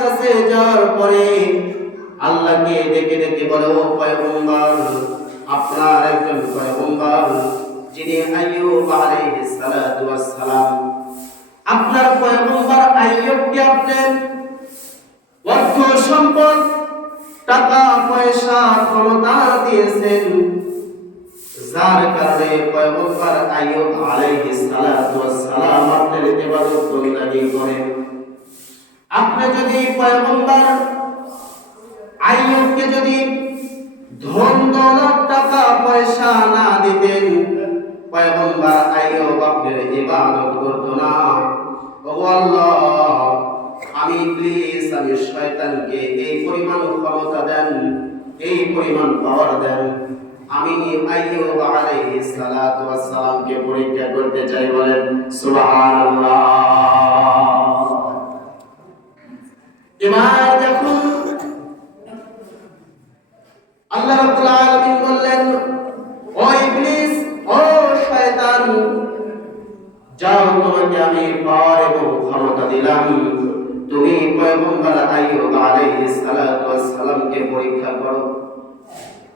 কাছে যাওয়ার পরে আল্লাহকে ডেকে ডেকে বলে, ও পয়গম্বর, আপনার একজন পয়গম্বর, যিনি আইয়ুব আলাইহিস সালাতু ওয়াস সালাম আপনার পয়গম্বর আইয়ুবকে আপনি? অর্থ সম্পদ, টাকা, পয়সা, ক্ষমতা দিয়েছেন। যার কারণে পয়গম্বর আইয়ুব আলাইহিস সালাতু ওয়াস সালাম আপনার ইবাদত বন্দেগী করেন। আপনি যদি পয়গম্বর, আইয়ুবকে যদি ধন দৌলত, টাকা পয়সা না দিতেন, পয়গম্বর আইয়ুব আপনার ইবাদত করত না। ও আল্লাহ, আমি প্লিজ আমি শয়তানকে এই পরিমাণ ক্ষমতা দেন, এই পরিমাণ পাওয়ার দেন। আমি আইয়ুব আলাইহিস সালাতু ওয়াস সালামকে পরীক্ষা করতে চাই বলেন, সুবহানাল্লাহ। এবার আল্লাহ রাব্বুল তোমাকে আমি ক্ষমতা দিলাম। তুমি পয়গম্বর আইয়ুব আলাইহিস সালাতু পরীক্ষা করো।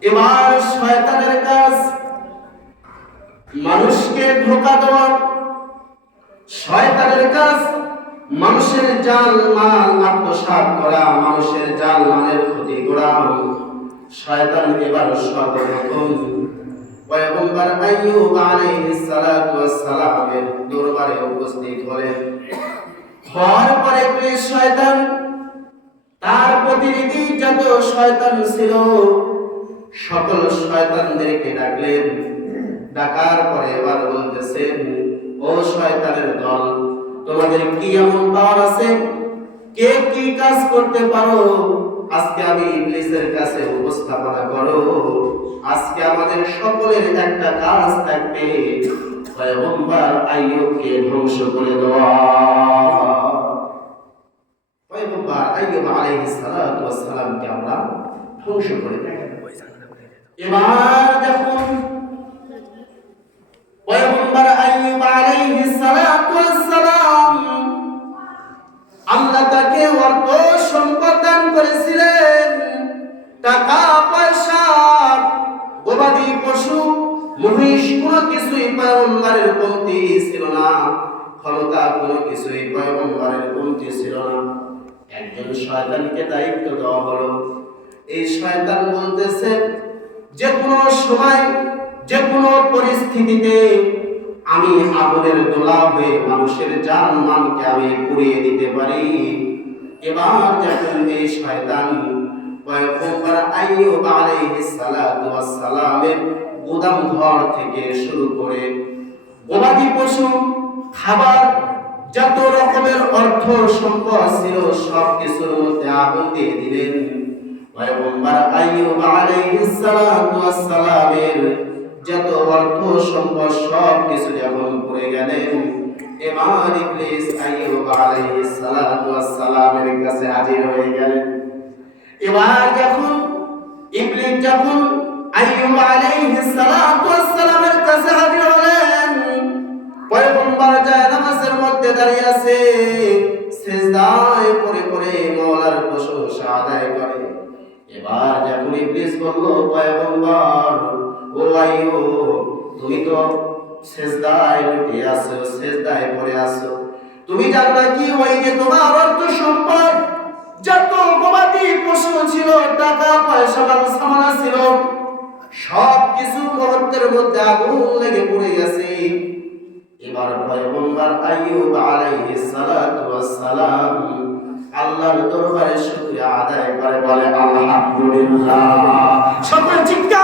এবার শয়তানের কাজ, মানুষকে ধোঁকা দেওয়া। শয়তানের কাজ মানুষের জান মাল, আত্মসাৎ করা, মানুষের জান মালের ক্ষতি করা শয়তান এবার সর্বপ্রথম। পয়গম্বর আইয়ুব আলাইহিস ওয়াস সালামের দরবারে উপস্থিত হলেন। হওয়ার পরে প্রিয় শয়তান, তার প্রতিনিধি যত শয়তান ছিল, সকল শয়তানদেরকে ডাকলেন। ডাকার পরে এবার বলতেছেন, ও শয়তানের দল তোমাদের কি এমন পাওয়ার আছে? কে কি কাজ করতে পারো? আজকে আমি ইবলিসের কাছে উপস্থাপনা করো। আজকে আমাদের সকলের একটা কাজ থাকবে। পয়গম্বর আইয়ুবকে ধ্বংস করে দেওয়া। পয়গম্বর আইয়ুব আলাইহিস সালাতু ওয়াস সালামকে আমরা ধ্বংস করে দেব। এবার যখন আল্লাহ তাকে অর্থ সম্পদ দান করেছিলেন। টাকা, পয়সা, গবাদি পশু, মহিষ, কোনো কিছুই পয়গম্বরের কমতি ছিল না। ক্ষমতা কোনো কিছুই পয়গম্বরের কমতি ছিল না। একজন শয়তানকে দায়িত্ব দেওয়া হলো। এই শয়তান বলতেছে, যে কোনো সময়, যে কোনো পরিস্থিতিতে আমি আগুনের দোলা হয়ে মানুষের জান মানকে আমি পুড়িয়ে দিতে পারি। এবার যখন এই শয়তান। পয়গম্বর আইয়ুব আলাইহিস সালাতু ওয়াস সালামের গোদাম ঘর থেকে শুরু করে গবাদি পশু, খাবার, যত রকমের অর্থ সম্পদ ছিল সব কিছুর মধ্যে আগুন দিয়ে দিলেন। পয়গম্বর আইয়ুব আলাইহিস সালাতু ওয়াস সালামের যত অর্থ সম্পদ সব কিছু যখন পড়ে গেলেন এবার ইবলিস আইয়ুব আলাইহিস সালাতু ওয়াস সালামের কাছে হাজির হয়ে গেলেন। এবার যখন ইবলিস যখন আইয়ুব আলাইহিস সালাতু ওয়াস সালামের কাছে হাজির হলেন, পয়গম্বর নামাজের মধ্যে দাঁড়িয়ে আছে, সেজদায় পড়ে পড়ে মওলার প্রশংসা আদায় করে। এবার যখন ইবলিস বলল, পয়গম্বর ও তুমি তো সেজদায় লুটিয়ে আছো, সেজদায় পড়ে তুমি কি তোমার অর্থ সম্পদ যত পশু ছিল, টাকা, পয়সা সামানা ছিল সব কিছু মধ্যে আগুন লেগে পড়ে গেছে। এবার পয়গম্বর আইয়ুব আলাইহিস সালাতু ওয়াস সালাম আল্লাহর দরবারে শুকরিয়া আদায় করে, বলে, আলহামদুলিল্লাহ। সকল চিৎকার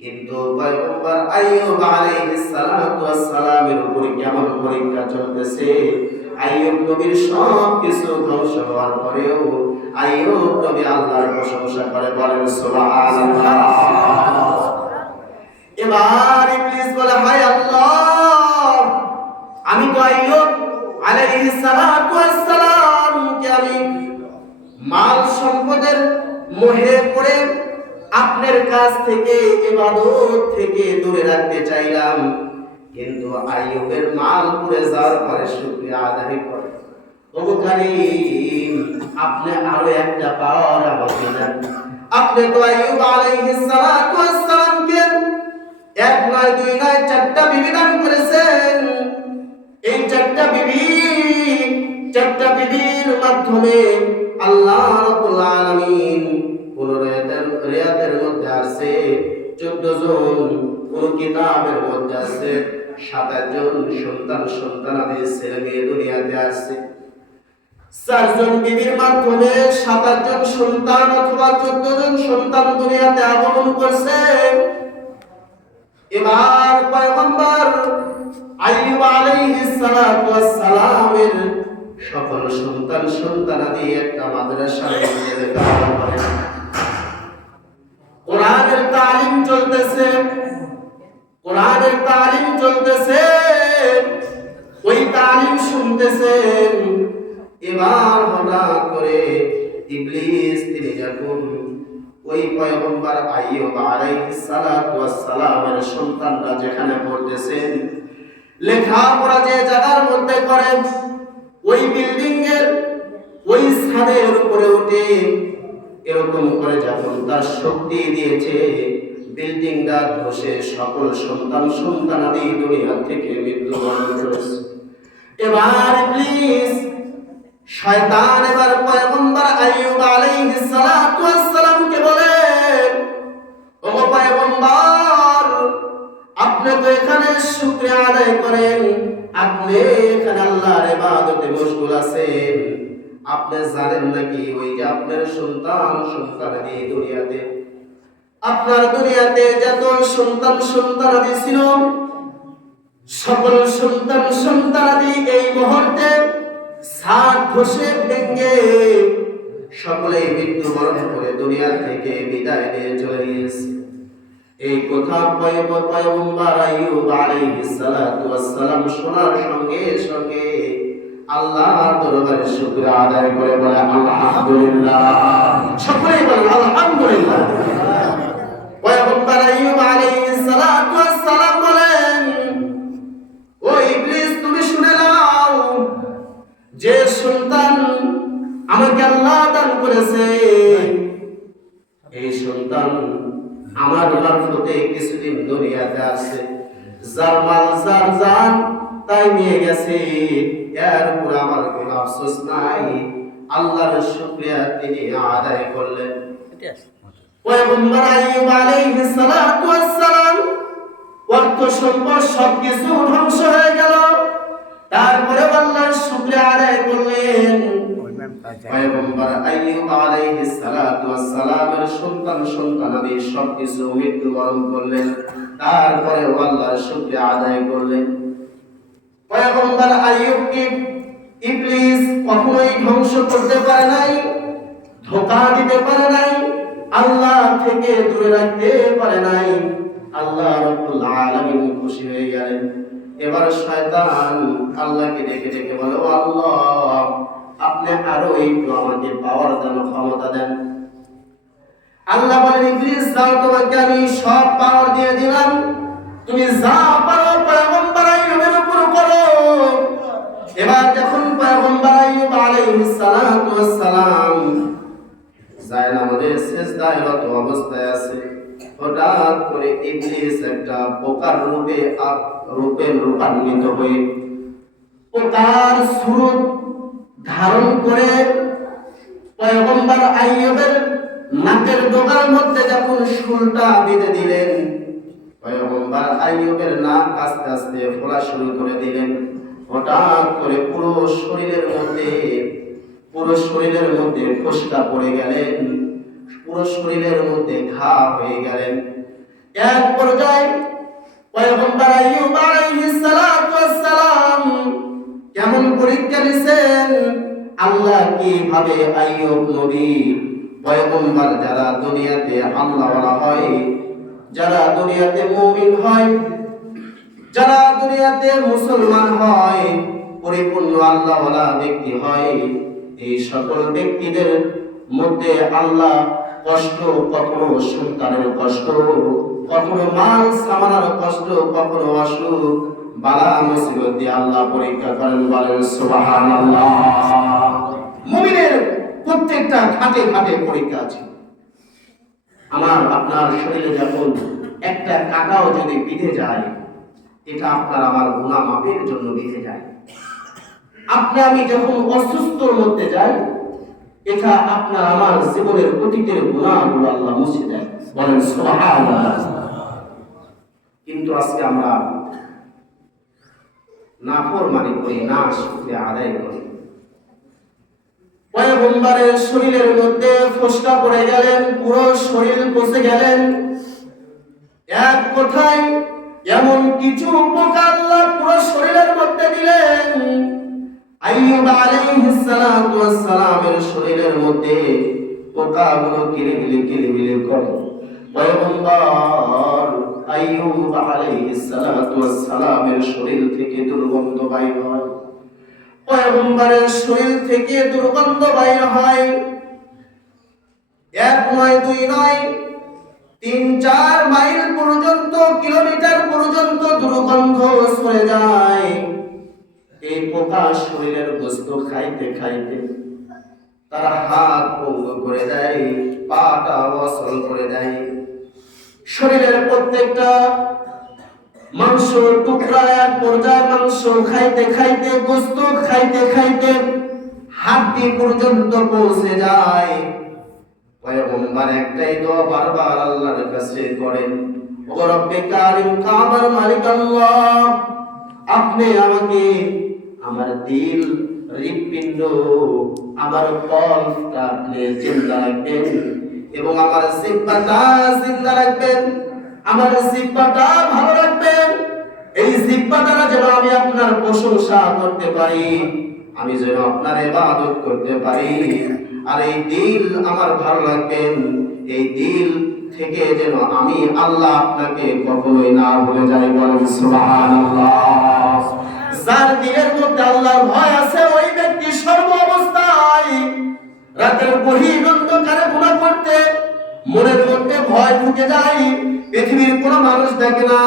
কিন্তু পয়গম্বর আইয়ুব আলাইহিস সালাতু ওয়াস সালামের উপর কেমন পরীক্ষা চলতেছে? আইয়ুব নবীর সব কিছু ধ্বংস হওয়ার পরেও আইয়ুব নবী আল্লাহর প্রশংসা করে, বলেন সুবহানাল্লাহ। এবার ইবলিস বলে, হায় আল্লাহ, আমি তো আইয়ুব আলাইহিস সালাতু ওয়াস আমি মাল সম্পদের মোহে পড়ে আপনার কাছ থেকে ইবাদত থেকে দূরে রাখতে চাইলাম। কিন্তু আইয়ুবের মাল পুড়ে যাওয়ার পরে শুকরিয়া আদায় করে। ওগো কারীম, আপনি আরও একটা পাওয়ার আমাকে দেন। আপনি তো আইয়ুব আলাইহিস সালাতু ওয়াস সালামকে এক নয়, দুই নয়, চারটা বিবি দান করেছেন। এই চারটা বিবি, চারটা বিবির মাধ্যমে আল্লাহ রাব্বুল আলামিন 14 জন কোন কিতাবের মধ্যে আছে 27 জন সন্তান দুনিয়াতে আসছে। চারজন বিবির মাধ্যমে 27 জন সন্তান অথবা 14 জন সন্তান দুনিয়াতে আগমন করছে। এবার পয়গম্বর ওয়াস সালামের সকল সন্তান সন্তানাদি একটা মাদ্রাসার মধ্যে কোরআনের তালিম চলতেছে। কোরআনের তালিম চলতেছে। ওই তালিম শুনতেছেন। এবার হঠাৎ করে ইবলিস, তিনি যখন ওই পয়গম্বর আইয়ুব আলাইহিস সালাতু ওয়াস সালামের সন্তানরা যেখানে পড়তেছেন, লেখাপড়া যে জায়গার মধ্যে করেন, ওই বিল্ডিং এর ওই ছাদের উপরে উঠে এরকম করে যখন তার শক্তি দিয়েছে বিল্ডিংটা ধসে সকল সন্তান সন্তানাদি দুনিয়া থেকে মৃত্যুবরণ করেছে। এবার ইবলিস শয়তান এবার পয়গম্বর আইয়ুব আলাইহিস সালাতু ওয়াস সালামকে বলে, ও পয়গম্বর, আপনি তো এখানে শুকরিয়া আদায় করেন। আপনি এখানে আল্লাহর ইবাদতে মশগুল আছেন। আপনি জানেন নাকি? ওই যে আপনার সন্তান সন্তানাদি দুনিয়াতে। আপনার দুনিয়াতে যত সন্তান সন্তানাদি ছিল, সকল সন্তান সন্তানাদি এই মুহূর্তে সাত ঘষে ভেঙ্গে সকলেই মৃত্যুবরণ করে দুনিয়া থেকে বিদায় নিয়ে চলে গিয়েছে। এই কথা পয়গম্বর আইয়ুব আলাইহিস সালাতু ওয়াস সালাম শোনার সঙ্গে সঙ্গে আল্লাহর দরবারে শুকর আদায় করে বলে, আলহামদুলিল্লাহ। সকলেই বলে, আলহামদুলিল্লাহ। পয়গম্বর আইয়ুব বলেন, ও ইবলিস, তুমি শুনে যে সন্তান আমাকে আল্লাহ দান করেছে, এই সন্তান আমার মারফতে কিছুদিন দুনিয়াতে আছে। যার মাল, যার জান তাই নিয়ে গেছে। এর উপর আমার কোনো আফসোস নাই। আল্লাহর শুকরিয়া তিনি আদায় করলেন। পয়গম্বর আইয়ুব আলাইহিস সালাতু ওয়াস সালাম অর্থ সম্পদ সবকিছু ধ্বংস হয়ে গেল। তারপরে আল্লাহর শুকরিয়া আদায় করলেন। পয়গম্বর আইয়ুব আলাইহিস সালাতু ওয়াস সালামের সন্তান সন্তানাদি সবকিছু মৃত্যুবরণ করলেন। তারপরে আল্লাহর শুকরিয়া আদায় করলেন। পয়গম্বর আইয়ুবকে ইবলিস কখনোই ধ্বংস করতে পারে নাই, ধোকা দিতে পারে নাই, আল্লাহ থেকে দূরে রাখতে পারে নাই। আল্লাহ রাব্বুল আলামিন খুশি হয়ে গেলেন। এবার শয়তান আল্লাহকে ডেকে ডেকে বলে, ও আল্লাহ, আপনি আরও একটু আমাকে পাওয়ার জন্য ক্ষমতা দেন। আল্লাহ বলেন, ইবলিস, যাও তোমাকে আমি সব পাওয়ার দিয়ে দিলাম। তুমি যা পারো পয়গম্বর এবার যখন পয়গম্বর আইয়ুব আলাইহিস সালাতু ওয়াস সালাম অবস্থায় আছে, হঠাৎ করে পোকার রূপে রূপে রূপান্বিত হয়ে পোকার স্বরূপ ধারণ করে পয়গম্বর আইয়ুবের নাকের ডোগার মধ্যে যখন শুলটা বেঁধে দিলেন পয়গম্বর আইয়ুবের নাক আস্তে আস্তে ফোলা শুরু করে দিলেন। হঠাৎ করে পুরো শরীরের মধ্যে, পুরো শরীরের মধ্যে ফোসকা পড়ে গেলেন। পুরো শরীরের মধ্যে ঘা হয়ে গেলেন। এক পর্যায়ে পয়গম্বর আইয়ুব আলাইহিস সালাম কেমন পরীক্ষা নিছেন? আল্লাহ কীভাবে আইয়ুব নবী পয়গম্বর যারা দুনিয়াতে আল্লাহওয়ালা হয় যারা দুনিয়াতে মুমিন হয়, যারা দুনিয়াতে মুসলমান হয়, পরিপূর্ণ আল্লাহওয়ালা ব্যক্তি হয়। এই সকল ব্যক্তিদের মধ্যে আল্লাহ কষ্ট, কখনো সন্তানের কষ্ট, কখনো মাল সামানার কষ্ট, কখনো অসুখ, বালা মুসিবত দিয়ে আল্লাহ পরীক্ষা করেন, বলেন, সুবহানাল্লাহ। মুমিনের প্রত্যেকটা ঘাটে ঘাটে পরীক্ষা আছে। আমার আপনার শরীরে যখন একটা কাকাও যদি বিঁধে যায়, এটা আপনার আমার গুণা মাপের জন্য বিঁধে যায়। আপনি আমি যখন অসুস্থর মধ্যে যাই, এটা আপনার আমার জীবনের অতীতের গুণাগুলো আল্লাহ মুছে দেয় বলেন কিন্তু আজকে আমরা নাফরমানি করি, না শুক্রিয়া আদায় করি। পয়গম্বরের শরীরের মধ্যে পড়ে গেলেন, পুরো শরীর পচে গেলেন। এক কথায়, এমন কিছু উপকার পুরো শরীরের মধ্যে দিলেন। শরীরের মধ্যে পোকাগুলো করে। পয়গম্বর আইয়ুব আলাইহিস সালাতু ওয়াস সালামের শরীর থেকে দুর্গন্ধ বাইর হয়। পয়গম্বরের শরীর থেকে দুর্গন্ধ বাইর হয়। এক নয়, দুই নয়, তিন, চার মাইল পর্যন্ত, কিলোমিটার পর্যন্ত দুর্গন্ধ সরে যায়। এই পোকা শরীরের গোস্ত খাইতে খাইতে তারা হাত পঙ্গু করে দেয়, পাটা অসল করে দেয়। শরীরের প্রত্যেকটা মাংস টুকরা এক পর্যায়ে মাংস খাইতে খাইতে, গোস্ত খাইতে খাইতে হাড্ডি পর্যন্ত পৌঁছে যায়। একটাই বারবার আল্লাহর কাছে করেন আপনি আমাকে আমার দিল, হৃৎপিণ্ড, আমার কলটা আপনি রাখবেন এবং আমার জিব্বাটা জিন্দা রাখবেন। আমার জিব্বাটা ভালো রাখবেন। এই জিব্বা দ্বারা যেন আমি আপনার প্রশংসা করতে পারি, আমি যেন আপনার ইবাদত করতে পারি। আর এই দিল আমার ভালো লাগবেন এই দিল থেকে যেন আমি আল্লাহ আপনাকে কখনোই না ভুলে যাই বলেন সুবহানাল্লাহ। যার দিলের মধ্যে আল্লাহর ভয় আছে, ওই ব্যক্তি সর্ব অবস্থায় রাতের অন্ধকারে গুনাহ করতে, মনের মধ্যে ভয় ঢুকে যায়। পৃথিবীর কোন মানুষ দেখে না,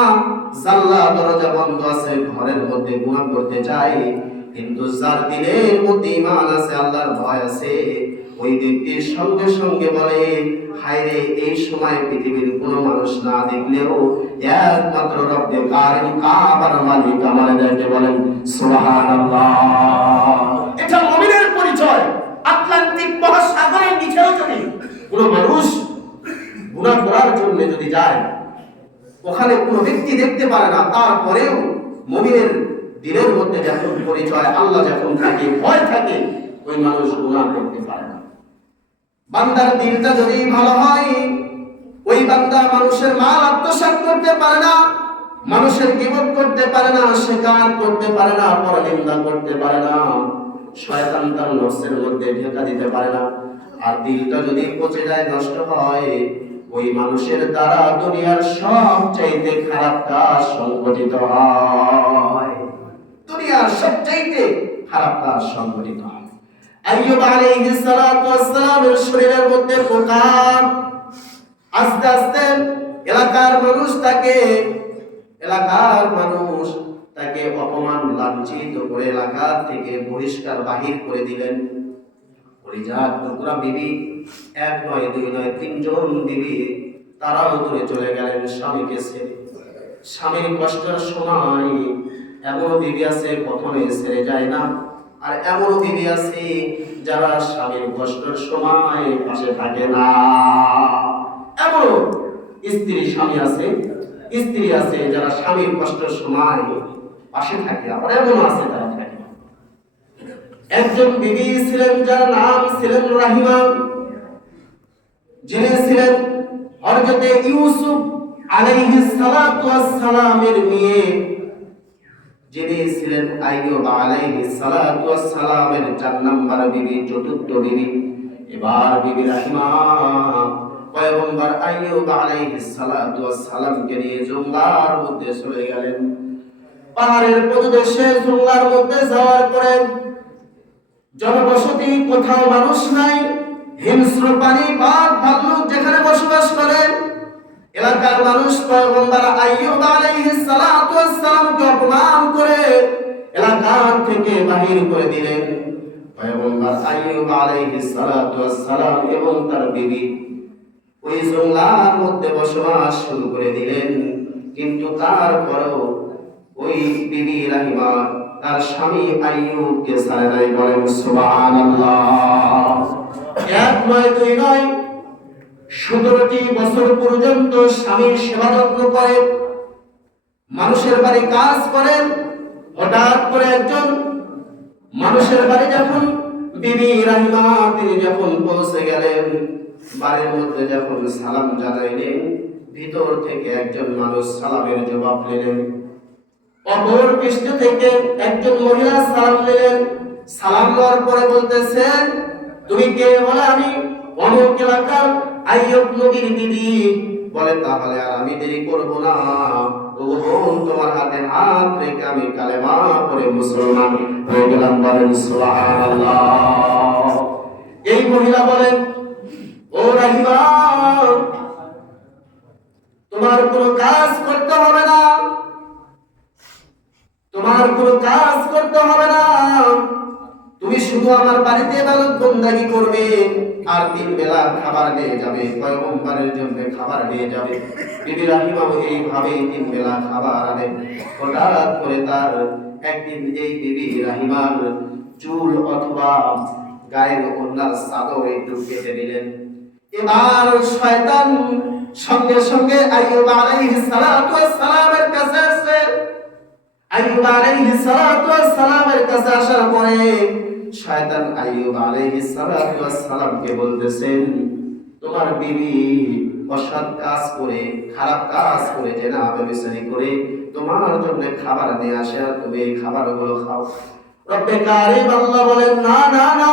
জানলা দরজা বন্ধ আছে, ঘরের মধ্যে গুনাহ করতে চাই কিন্তু যার দিলের মধ্যে ঈমান আছে, আল্লাহর ভয় আছে, ওই ব্যক্তির সঙ্গে সঙ্গে বলে, হায়রে, এই সময় পৃথিবীর কোন মানুষ না দেখলেও একমাত্র রব্বে কারিম কাবার মালিক আমার দেখে বলেন, সুবহানাল্লাহ। এটা মুমিনের পরিচয়। আটলান্টিক মহাসাগরের নিচেও যদি গুনাহ করার জন্য যদি যায় ওখানে কোনো ব্যক্তি দেখতে পারে না, তারপরেও মুমিনের দিলের মধ্যে যখন পরিচয়, আল্লাহ যখন থাকে, ভয় থাকে, ওই মানুষ গুনাহ করতে পারে না। বান্দার দিলটা যদি ভালো হয়, ওই বান্দা মানুষের মাল আত্মসাৎ করতে পারে না, মানুষের গিবত করতে পারে না শেখার করতে পারে না, পরনিন্দা করতে পারে না, শয়তান তার নফসের মধ্যে ঢেকা দিতে পারে না। আর দিলটা যদি পচে যায়, নষ্ট হয় ওই মানুষের দ্বারা দুনিয়ার সব চাইতে খারাপ কাজ সংগঠিত হয়। দুনিয়ার সবচাইতে খারাপ কাজ সংগঠিত হয়। আইয়ুব আলাইহিস শরীরের মধ্যে পোকা আস্তে আস্তে এলাকার মানুষ তাকে, এলাকার মানুষ তাকে অপমান লাঞ্ছিত করে এলাকা থেকে বহিষ্কার বাহির করে দিলেন। পরিজাত টুকরা বিবি, এক নয়, দুই নয়, তিনজন বিবি, তারাও দূরে চলে গেলেন স্বামীর কষ্টের সময় এমন বিবি আছে, কখনোই ছেড়ে যায় না। আর এমন বিবি আছে যারা স্বামীর কষ্টের সময় পাশে থাকে না। এমন স্ত্রী স্বামী আছে, স্ত্রী আছে যারা স্বামীর কষ্টের সময় পাশে থাকে, আবার এমন আছে তারা থাকে। একজন বিবি ছিলেন যার নাম ছিলেন রাহিমা যিনি ছিলেন হযরতে ইউসুফ আলাইহিস সালাতু সালামের মেয়ে, যিনি ছিলেন আইয়ুব আলাইহিস সালাতু সালামের চার নাম্বার বিবি, চতুর্থ বিবি। এবার বিবি রাহিমা পয়গম্বর আইয়ুব আলাইহিস সালাতু ওয়াস সালামকে নিয়ে জঙ্গলার মধ্যে চলে গেলেন। পাহাড়ের প্রদেশে জঙ্গলার মধ্যে যাওয়ার পরে জনবসতি কোথাও মানুষ নাই, হিংস্র পানি বাঘ ভাল্লুক, যেখানে বসবাস করে। এলাকার মানুষ পয়গম্বর আইয়ুব আলাইহিস সালাতু ওয়াস সালামকে অপমান করে এলাকা থেকে বাহির করে দিলেন। পয়গম্বর আইয়ুব আলাইহিস সালাতু ওয়াস সালাম এবং তার বিবি ওই জঙ্গলার মধ্যে বসবাস শুরু করে দিলেন। কিন্তু তারপরেও ওই বিবি রাহিমা তার স্বামী আইয়ুবকে ছাড়ে বলেন, সুবহানাল্লাহ। এক নয়, দুই নয়, সতেরোটি বছর পর্যন্ত স্বামীর সেবা যত্ন করে, মানুষের বাড়ি কাজ করেন হঠাৎ করে একজন মানুষের বাড়ি যখন বিবি রাহিমা, তিনি যখন পৌঁছে গেলেন, বাড়ির মধ্যে যখন সালাম জানাইলেন, ভিতর থেকে একজন মানুষ সালামের জবাব নিলেন অপর পৃষ্ঠ থেকে একজন মহিলা সালাম নিলেন। সালাম দেওয়ার পরে বলতেছেন, তুমি কে বলে আমি? অমুক এলাকার আইয়ুব নবীর দিদি। বলে, তাহলে আর আমি দেরি করব না। তোমার হাতে হাত রেখে আমি মুসলমান হয়ে গেলাম বলেন এই মহিলা বলেন, ও রাহিমা, তোমার কোনো তোমার কোনো কাজ করতে হবে না। তুমি শুধু আমার বাড়িতে ইবাদত বন্দাগি করবে আর তিন বেলা খাবার নিয়ে যাবে, পয়গম্বরের জন্য খাবার নিয়ে যাবে। বিবি রাহিমাও এইভাবে তিন বেলা খাবার আনে। হঠাৎ করে তার একদিন এই বিবি রাহিমার চুল অথবা গায়ের ওনার চাদর একটু কেটে দিলেন এবার শয়তান সঙ্গে সঙ্গে আইয়ুব আলাইহিস সালাতু ওয়াস সালামের কাছে আসছে। আইয়ুব আলাইহিস সালাতু ওয়াস সালামের কাছে আসার পরে শয়তান আইয়ুব আলাইহিস সালাতু ওয়াস সালামকে বলতেছেন, তোমার বিবি অসৎ কাজ করে, খারাপ কাজ করে যে না ব্যবসায়ী করে তোমার জন্য খাবার নিয়ে আসে আর তুমি এই খাবারগুলো খাও। রব্বে কারিম আল্লাহ বলেন, না না না।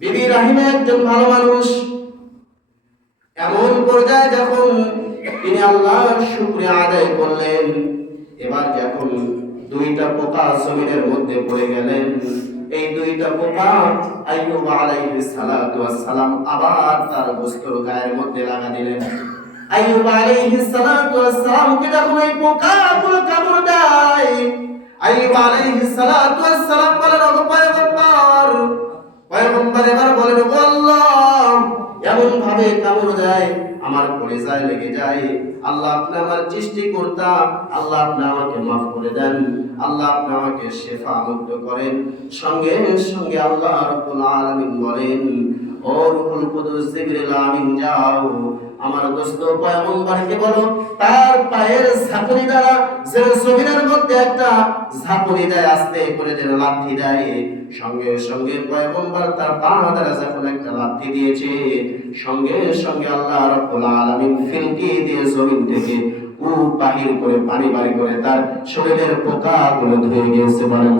বিবি রাহিমা একজন ভালো মানুষ। এমন পর্যায়ে যখন তিনি আল্লাহর শুকরিয়া আদায় করলেন, এবার দুইটা পোকা জমিনের মধ্যে পড়ে গেলেন। এই দুইটা পোকা আইয়ুব আলাইহিস সালাতু ওয়াস সালাম আবার তার বস্ত্র গায়ের মধ্যে লাগা দিলেন। আইয়ুব আলাইহিস সালাতু ওয়াস সালামকে যখন এই পোকাগুলো কামড় দেয়, আইয়ুব আলাইহিস সালাতু ওয়াস সালাম বলেন, ওগো পয়গম্বর। পয়গম্বর এবার বলেন, ওগো আল্লাহ এমন ভাবে কামড় দেয়, আমার কলিজায় লেগে যায়। আল্লাহ আপনি আমার সৃষ্টি করতাম আল্লাহ আপনি আমাকে মাফ করে দেন, আল্লাহ আপনি আমাকে শেফা মুক্ত করেন। সঙ্গে সঙ্গে আল্লাহ রাব্বুল আলামিন বলেন, ও রুহুল কুদুস, জিবরিল আমিন, যাও। আমার দোস্ত পয়গম্বরকে বলো, তার পায়ের ঝাঁকুনি দ্বারা যে জমিনের মধ্যে একটা ঝাঁকুনি দেয়, আস্তে করে যেন লাথি দেয়। সঙ্গে সঙ্গে পয়গম্বর তার পা দ্বারা যখন একটা লাথি দিয়েছে সঙ্গে সঙ্গে আল্লাহ রাব্বুল আলামিন দিয়ে জমিন থেকে কূপ বাহির করে পানি বাড়ি করে তার শরীরের ধুয়ে গিয়েছে বলেন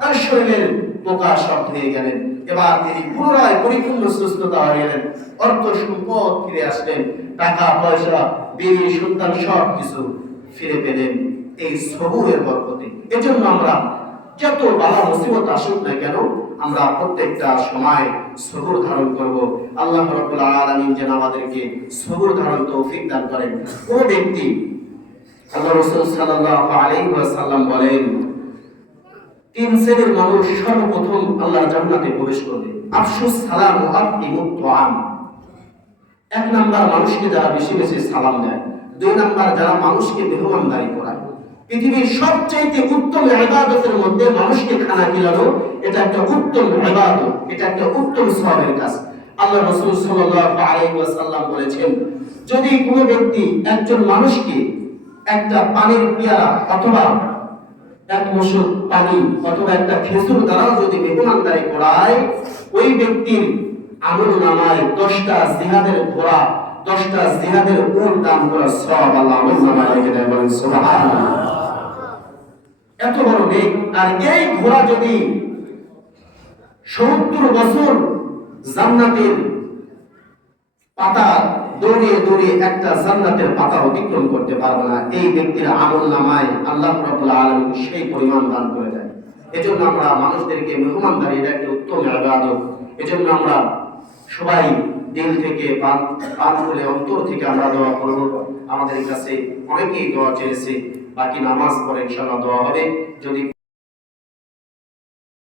তার শরীরের পোকা সব ধুয়ে গেলেন। এবার তিনি পুনরায় পরিপূর্ণ সুস্থতা হয়ে গেলেন। অর্থ সম্পদ ফিরে আসলেন। টাকা, পয়সা সন্তান সব কিছু ফিরে পেলেন এই সবুরের বরকতে। এজন্য আমরা যত বালা মুসিবত আসুক না কেন, আমরা প্রত্যেকটা সময় সবুর ধারণ করব। আল্লাহ রাব্বুল আলামিন যেন আমাদেরকে সবুর ধারণ তৌফিক দান করেন। কোন ব্যক্তি আল্লাহ রাসূল সাল্লাল্লাহু আলাইহি ওয়াসাল্লাম বলেন, তিন শ্রেণির মানুষ সর্বপ্রথম আল্লাহর জান্নাতে প্রবেশ করবে। আফসুস সালাম ও আফিমুত তুআম এক নাম্বার মানুষকে যারা বেশি বেশি সালাম দেয়, দুই নাম্বার যারা মানুষকে মেহমানদারি করায়। পৃথিবীর সবচাইতে উত্তম ইবাদতের মধ্যে মানুষকে খানা খিলানো, এটা একটা উত্তম ইবাদত, এটা একটা উত্তম সওয়াবের কাজ। আল্লাহ রাসূল সাল্লাল্লাহু আলাইহি ওয়াসাল্লাম বলেছেন, যদি কোনো ব্যক্তি একজন মানুষকে একটা পানির পেয়ালা অথবা এক মশুক পানি অথবা একটা খেজুর দ্বারাও যদি মেহমানদারি করায় ওই ব্যক্তির দশটা জিহাদের ঘোড়া, দশটা জিহাদের উট দান করা সব আল্লাহ দেয় বলেন, সুবহানাল্লাহ। এত বড় আর এই ঘোড়া যদি সত্তর বছর জান্নাতের পাতা দৌড়িয়ে দৌড়িয়ে একটা জান্নাতের পাতা অতিক্রম করতে পারবে না, এই ব্যক্তির আমল নামায় আল্লাহ আলামিন সেই পরিমাণ দান করে দেয় এজন্য আমরা মানুষদেরকে মেহমানদারি এটা একটা উত্তম ইবাদত এজন্য আমরা সবাই দিল থেকে পান খুলে অন্তর থেকে আমরা দোয়া করব। আমাদের কাছে অনেকেই দোয়া চেয়েছে, বাকি নামাজ পড়ে ইনশাআল্লাহ দোয়া হবে। যদি